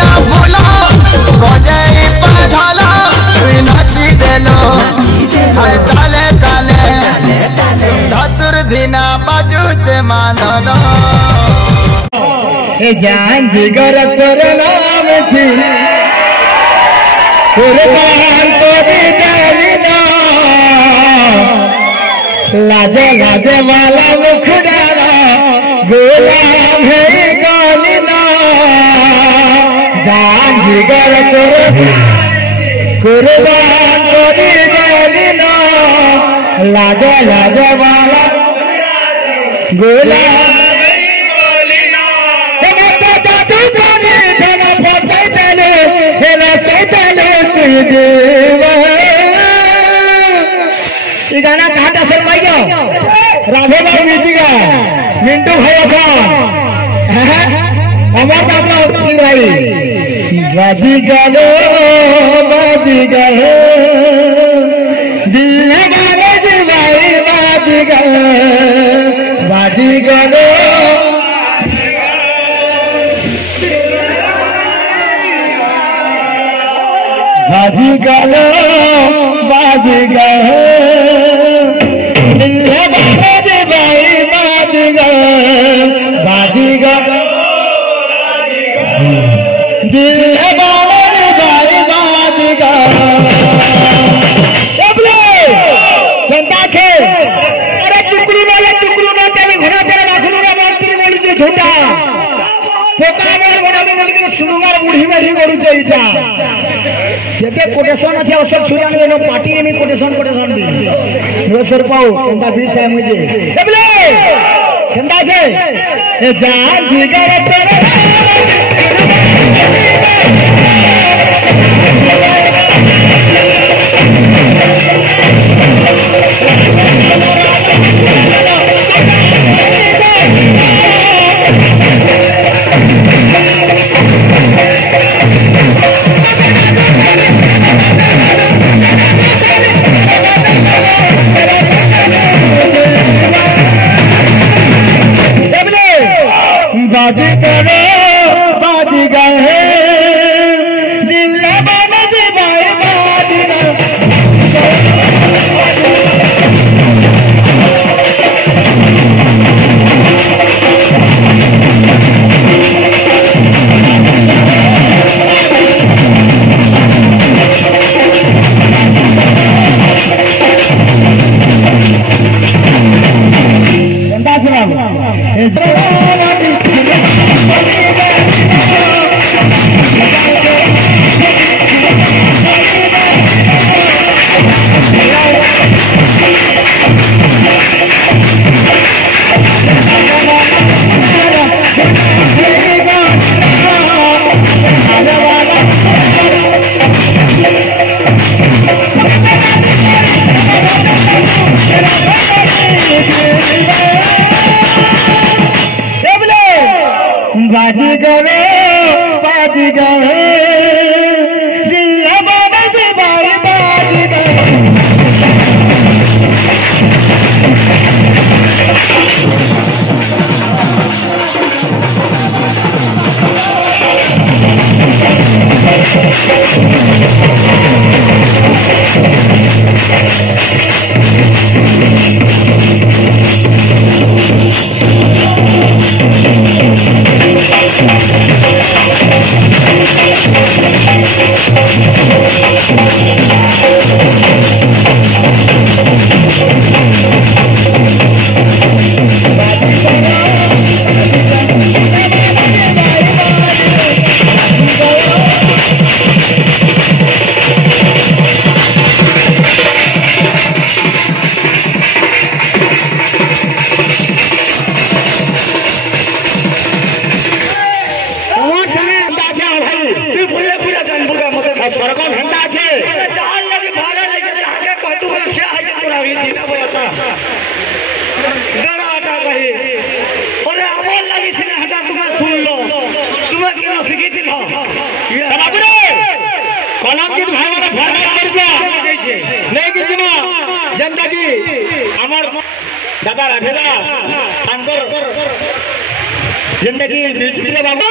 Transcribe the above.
ना भूलो बजाई पाझलो नाची देलो हाय ताले ताले धतुर धीना बाजू से मानलो ए जान जिगर तोर नाम थी कुर्बान तोरी देलिना लाजे लाजे वाला मुखड़ा गुलाम है गालिना जान जिगर कुर्बान तोरी देलिना लाजे लाजे वाला गुलाम गाना कहा सर पाइयो राधेलाल म्यूजिक मिंटू भाई अच्छा अमर दादा भाई बाजी गलो दिल मारे जी भाई बाजी गलो बाजी गलो बाजी गलो जनता छे अरे चुकरू ना तेरे घोड़ा तेरे नाखून ना मंत्री बोली जे झूठा पोका मार बना बोली के सुनुगार बुढ़ी में ही करू चाहिए जेते कोटेशन আছে অসব ছুরা নিয়ে নো পার্টি এমি কোটেশন দি রসর পাও কেনটা 20 है मुझे এবলে কেনটা আছে এ জান জিগার তেরে बाजी गए दिल बने जी भाई बाजी गए दिल बने जी भाई बाजी सरगम हंडा छे जान लगी भारे लेके जाके कह तू बच्चा है के तोरा ही दिन बता डरा हटा कही अरे अमल लगी से हटा तुम्हें सुन लो तुम्हें क्यों सीखी थी ना ये बाबू रे कलंकित भाई वाला फरमाइश कर जा नहीं कि ना जनता की अमर दादा राधेदा अंकर जिंदगी म्यूजिक रे बाबा